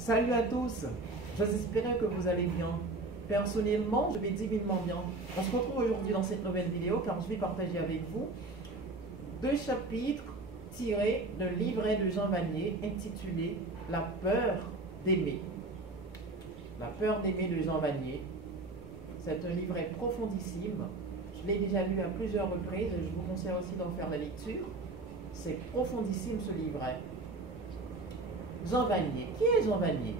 Salut à tous, j'espère que vous allez bien. Personnellement, je vais divinement bien. On se retrouve aujourd'hui dans cette nouvelle vidéo car je vais partager avec vous deux chapitres tirés d'un livret de Jean Vanier intitulé La peur d'aimer. La peur d'aimer de Jean Vanier. C'est un livret profondissime. Je l'ai déjà lu à plusieurs reprises et je vous conseille aussi d'en faire la lecture. C'est profondissime ce livret. Jean Vanier. Qui est Jean Vanier?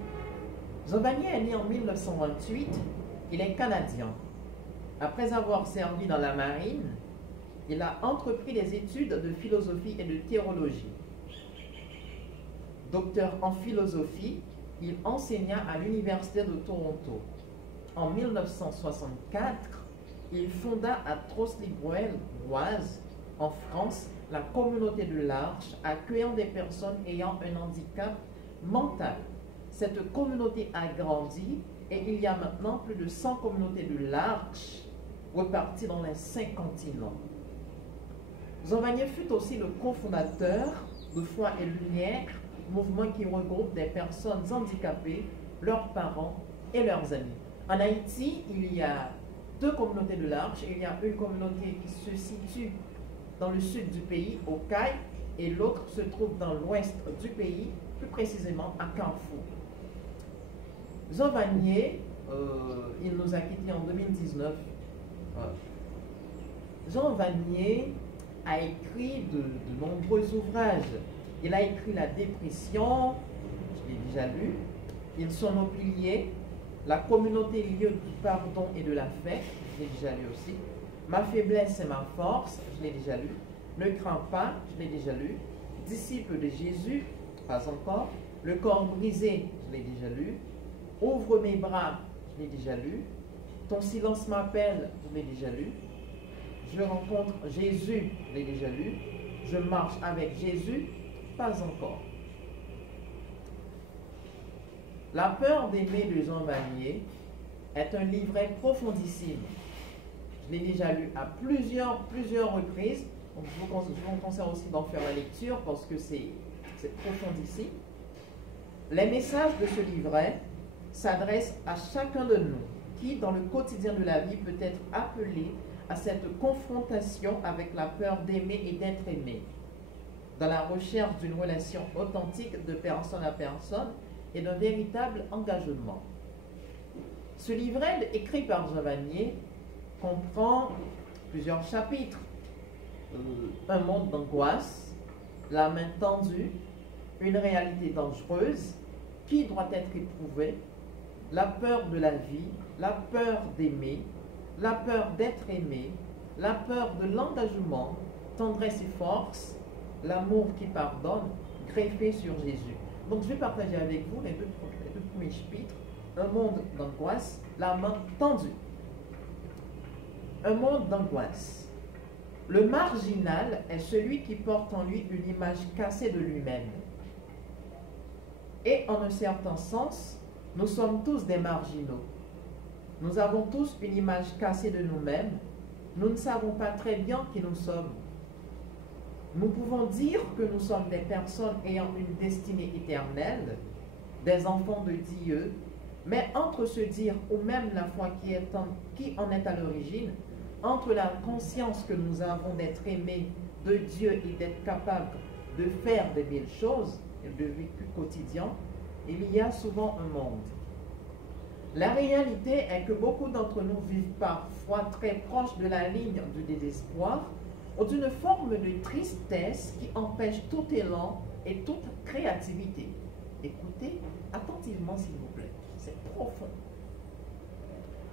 Jean Vanier est né en 1928. Il est canadien. Après avoir servi dans la marine, il a entrepris des études de philosophie et de théologie. Docteur en philosophie, il enseigna à l'Université de Toronto. En 1964, il fonda à Trosly-Oise, en France, la communauté de l'Arche, accueillant des personnes ayant un handicap mental. Cette communauté a grandi et il y a maintenant plus de 100 communautés de l'Arche reparties dans les 5 continents. Jean Vanier fut aussi le cofondateur de Foi et Lumière, mouvement qui regroupe des personnes handicapées, leurs parents et leurs amis. En Haïti, il y a 2 communautés de l'Arche. Il y a une communauté qui se situe dans le sud du pays, au Caille, et l'autre se trouve dans l'ouest du pays, plus précisément à Carrefour. Jean Vanier, il nous a quittés en 2019. Jean Vanier a écrit de nombreux ouvrages. Il a écrit La dépression, je l'ai déjà lu. Ils sont nos piliers. La communauté, lieu du pardon et de la fête, je l'ai déjà lu aussi. Ma faiblesse et ma force, je l'ai déjà lu. Ne crains pas, je l'ai déjà lu. Disciple de Jésus, pas encore. Le corps brisé, je l'ai déjà lu. Ouvre mes bras, je l'ai déjà lu. Ton silence m'appelle, je l'ai déjà lu. Je rencontre Jésus, je l'ai déjà lu. Je marche avec Jésus, pas encore. La peur d'aimer de Jean Vanier est un livret profondissime. Je l'ai déjà lu à plusieurs reprises. Donc je vous conseille aussi d'en faire la lecture parce que c'est profondissime. Les messages de ce livret s'adressent à chacun de nous qui, dans le quotidien de la vie, peut être appelé à cette confrontation avec la peur d'aimer et d'être aimé, dans la recherche d'une relation authentique de personne à personne et d'un véritable engagement. Ce livret, écrit par Jean Vanier, comprend plusieurs chapitres. Un monde d'angoisse, la main tendue, une réalité dangereuse qui doit être éprouvée, la peur de la vie, la peur d'aimer, la peur d'être aimé, la peur de l'engagement, tendresse et force, l'amour qui pardonne, greffé sur Jésus. Donc je vais partager avec vous les deux premiers chapitres. Un monde d'angoisse, la main tendue. Un monde d'angoisse. Le marginal est celui qui porte en lui une image cassée de lui-même. Et en un certain sens, nous sommes tous des marginaux. Nous avons tous une image cassée de nous-mêmes. Nous ne savons pas très bien qui nous sommes. Nous pouvons dire que nous sommes des personnes ayant une destinée éternelle, des enfants de Dieu, mais entre se dire ou même la foi qui en est à l'origine, entre la conscience que nous avons d'être aimés de Dieu et d'être capables de faire des belles choses, et de vécu quotidien, il y a souvent un monde. La réalité est que beaucoup d'entre nous vivent parfois très proche de la ligne du désespoir ou d'une forme de tristesse qui empêche tout élan et toute créativité. Écoutez attentivement s'il vous plaît, c'est profond.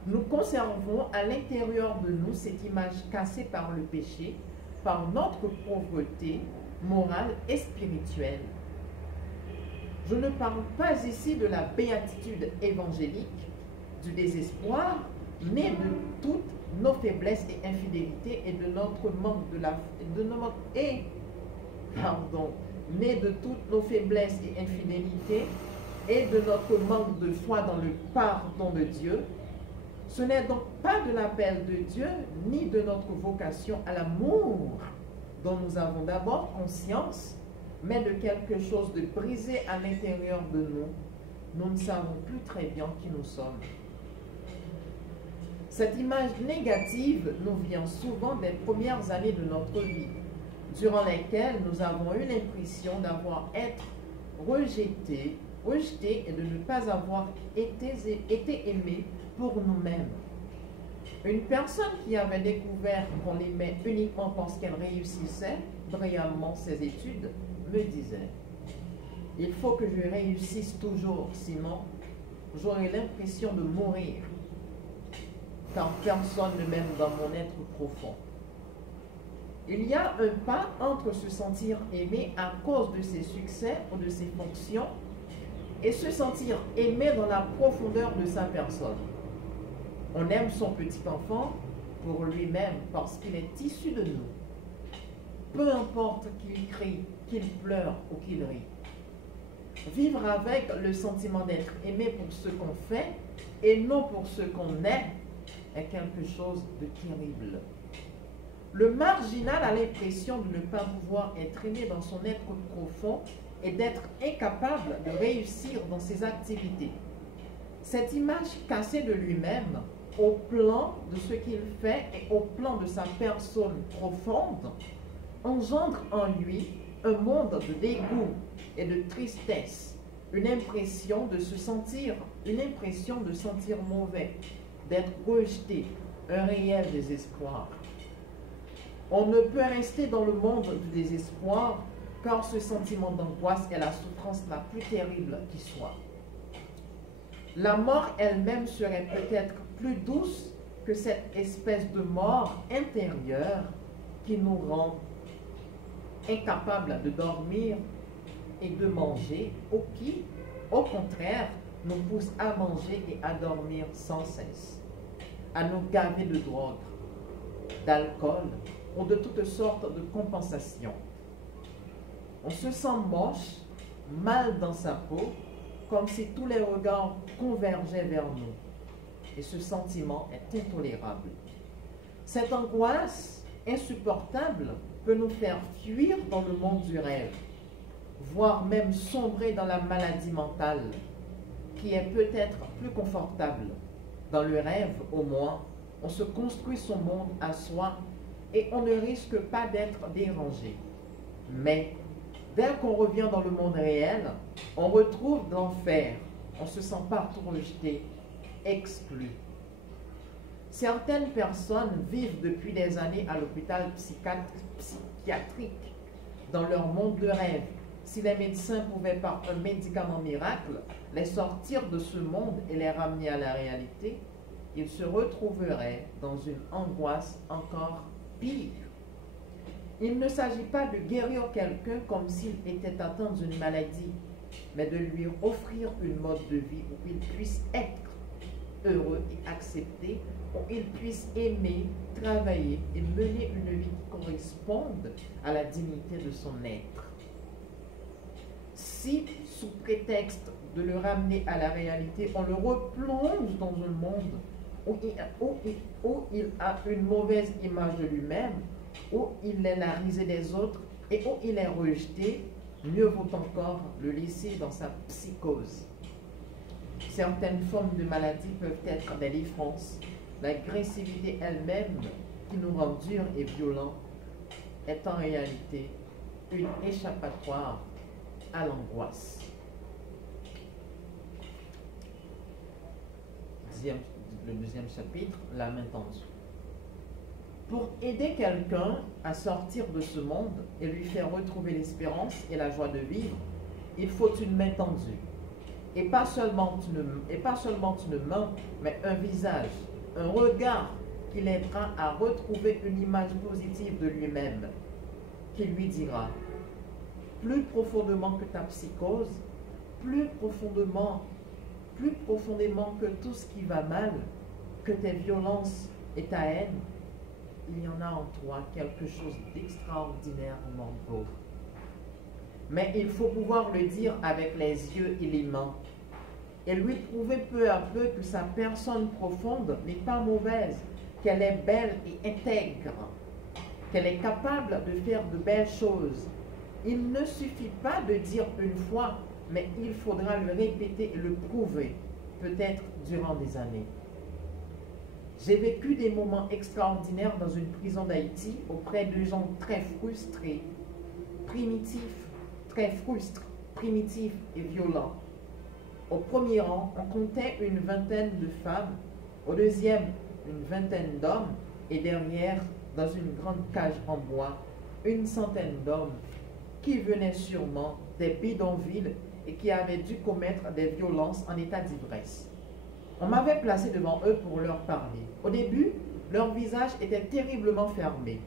Nous conservons à l'intérieur de nous cette image cassée par le péché, par notre pauvreté morale et spirituelle. Je ne parle pas ici de la béatitude évangélique, du désespoir, né de toutes nos faiblesses et infidélités et de notre manque né de toutes nos faiblesses et infidélités et de notre manque de foi dans le pardon de Dieu. Ce n'est donc pas de l'appel de Dieu, ni de notre vocation à l'amour dont nous avons d'abord conscience, mais de quelque chose de brisé à l'intérieur de nous, nous ne savons plus très bien qui nous sommes. Cette image négative nous vient souvent des premières années de notre vie, durant lesquelles nous avons eu l'impression d'avoir été rejetés et de ne pas avoir été aimés pour nous-mêmes. Une personne qui avait découvert qu'on l'aimait uniquement parce qu'elle réussissait brillamment ses études me disait: il faut que je réussisse toujours, sinon j'aurai l'impression de mourir, car personne ne m'aime dans mon être profond. Il y a un pas entre se sentir aimé à cause de ses succès ou de ses fonctions et se sentir aimé dans la profondeur de sa personne. On aime son petit enfant pour lui-même parce qu'il est issu de nous. Peu importe qu'il crie, qu'il pleure ou qu'il rit. Vivre avec le sentiment d'être aimé pour ce qu'on fait et non pour ce qu'on est quelque chose de terrible. Le marginal a l'impression de ne pas pouvoir être aimé dans son être profond et d'être incapable de réussir dans ses activités. Cette image cassée de lui-même, au plan de ce qu'il fait et au plan de sa personne profonde, engendre en lui un monde de dégoût et de tristesse, une impression de sentir mauvais, d'être rejeté, un réel désespoir. On ne peut rester dans le monde du désespoir, car ce sentiment d'angoisse est la souffrance la plus terrible qui soit. La mort elle-même serait peut-être plus douce que cette espèce de mort intérieure qui nous rend incapables de dormir et de manger, ou qui, au contraire, nous pousse à manger et à dormir sans cesse, à nous gaver de drogue, d'alcool ou de toutes sortes de compensations. On se sent moche, mal dans sa peau, comme si tous les regards convergeaient vers nous. Et ce sentiment est intolérable. Cette angoisse insupportable peut nous faire fuir dans le monde du rêve, voire même sombrer dans la maladie mentale, qui est peut-être plus confortable. Dans le rêve, au moins, on se construit son monde à soi et on ne risque pas d'être dérangé. Mais dès qu'on revient dans le monde réel, on retrouve l'enfer. On se sent partout rejeté, exclu. Certaines personnes vivent depuis des années à l'hôpital psychiatrique, dans leur monde de rêve. Si les médecins pouvaient par un médicament miracle les sortir de ce monde et les ramener à la réalité, ils se retrouveraient dans une angoisse encore pire. Il ne s'agit pas de guérir quelqu'un comme s'il était atteint d'une maladie, mais de lui offrir une mode de vie où il puisse être heureux et accepté, où il puisse aimer, travailler et mener une vie qui corresponde à la dignité de son être. Si, sous prétexte de le ramener à la réalité, on le replonge dans un monde où il a une mauvaise image de lui-même, où il est la risée des autres et où il est rejeté, mieux vaut encore le laisser dans sa psychose. Certaines formes de maladie peuvent être des défenses. L'agressivité elle-même, qui nous rend durs et violents, est en réalité une échappatoire à l'angoisse. Le deuxième chapitre, la main tendue. Pour aider quelqu'un à sortir de ce monde et lui faire retrouver l'espérance et la joie de vivre, il faut une main tendue. Et pas seulement une main, mais un visage, un regard qui l'aidera à retrouver une image positive de lui-même, qui lui dira, plus profondément que ta psychose, plus profondément que tout ce qui va mal, que tes violences et ta haine, il y en a en toi quelque chose d'extraordinairement beau. Mais il faut pouvoir le dire avec les yeux et les mains, et lui prouver peu à peu que sa personne profonde n'est pas mauvaise, qu'elle est belle et intègre, qu'elle est capable de faire de belles choses. Il ne suffit pas de dire une fois mais il faudra le répéter et le prouver, peut-être durant des années. J'ai vécu des moments extraordinaires dans une prison d'Haïti auprès de gens très frustrés, primitifs et violents. Au premier rang, on comptait une vingtaine de femmes, au deuxième, une vingtaine d'hommes, et derrière, dans une grande cage en bois, une centaine d'hommes qui venaient sûrement des bidonvilles et qui avaient dû commettre des violences en état d'ivresse. On m'avait placé devant eux pour leur parler. Au début, leur visage était terriblement fermé.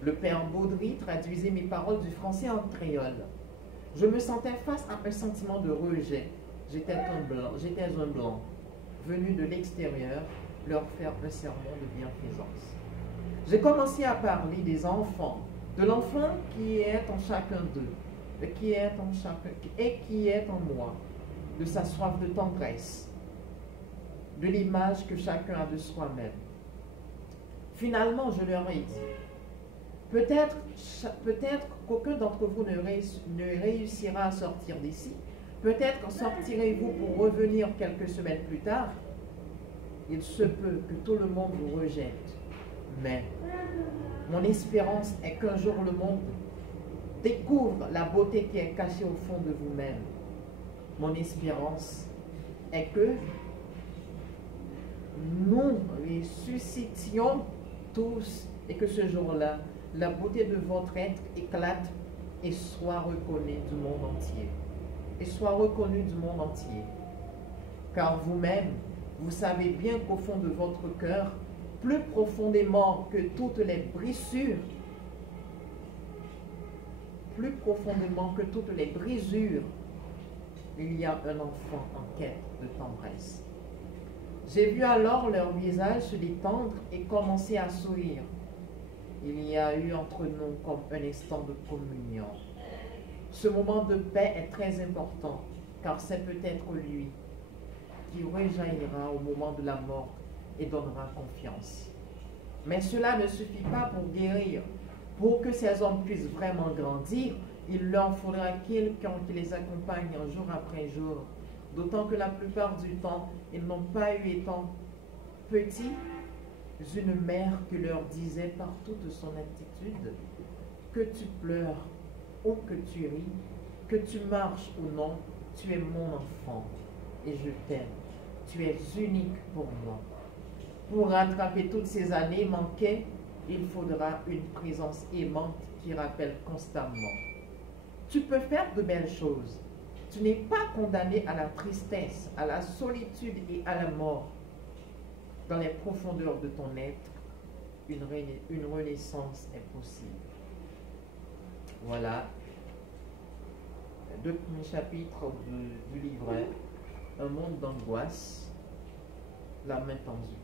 Le père Baudry traduisait mes paroles du français en créole. Je me sentais face à un sentiment de rejet. J'étais un blanc, venu de l'extérieur, leur faire un sermon de bienfaisance. J'ai commencé à parler des enfants, de l'enfant qui est en chacun d'eux, qui est en moi, de sa soif de tendresse, de l'image que chacun a de soi-même. Finalement, je leur ai dit, peut-être qu'aucun d'entre vous ne réussira à sortir d'ici, peut-être sortirez-vous pour revenir quelques semaines plus tard. Il se peut que tout le monde vous rejette, mais mon espérance est qu'un jour le monde découvre la beauté qui est cachée au fond de vous-même. Mon espérance est que nous ressuscitions tous et que ce jour-là, la beauté de votre être éclate et soit reconnue du monde entier. Car vous-même, vous savez bien qu'au fond de votre cœur, plus profondément que toutes les brisures, il y a un enfant en quête de tendresse. J'ai vu alors leur visage se détendre et commencer à sourire. Il y a eu entre nous comme un instant de communion. Ce moment de paix est très important, car c'est peut-être lui qui rejaillira au moment de la mort et donnera confiance. Mais cela ne suffit pas pour guérir. Pour que ces hommes puissent vraiment grandir, il leur faudra quelqu'un qui les accompagne jour après jour. D'autant que la plupart du temps, ils n'ont pas eu étant petits une mère qui leur disait par toute son attitude que tu pleures ou que tu ris, que tu marches ou non, tu es mon enfant et je t'aime. Tu es unique pour moi. Pour rattraper toutes ces années manquées, il faudra une présence aimante qui rappelle constamment. Tu peux faire de belles choses. Tu n'es pas condamné à la tristesse, à la solitude et à la mort. Dans les profondeurs de ton être, une renaissance est possible. Voilà. Deux premiers chapitres du livret. Un monde d'angoisse, la main tendue.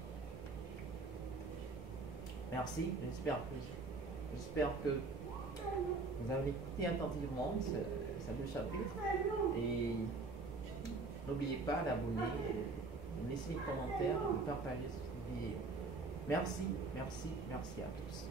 Merci, j'espère que vous avez écouté attentivement ces deux chapitres. Et n'oubliez pas d'abonner, de laisser des commentaires, de partager cette vidéo. Merci à tous.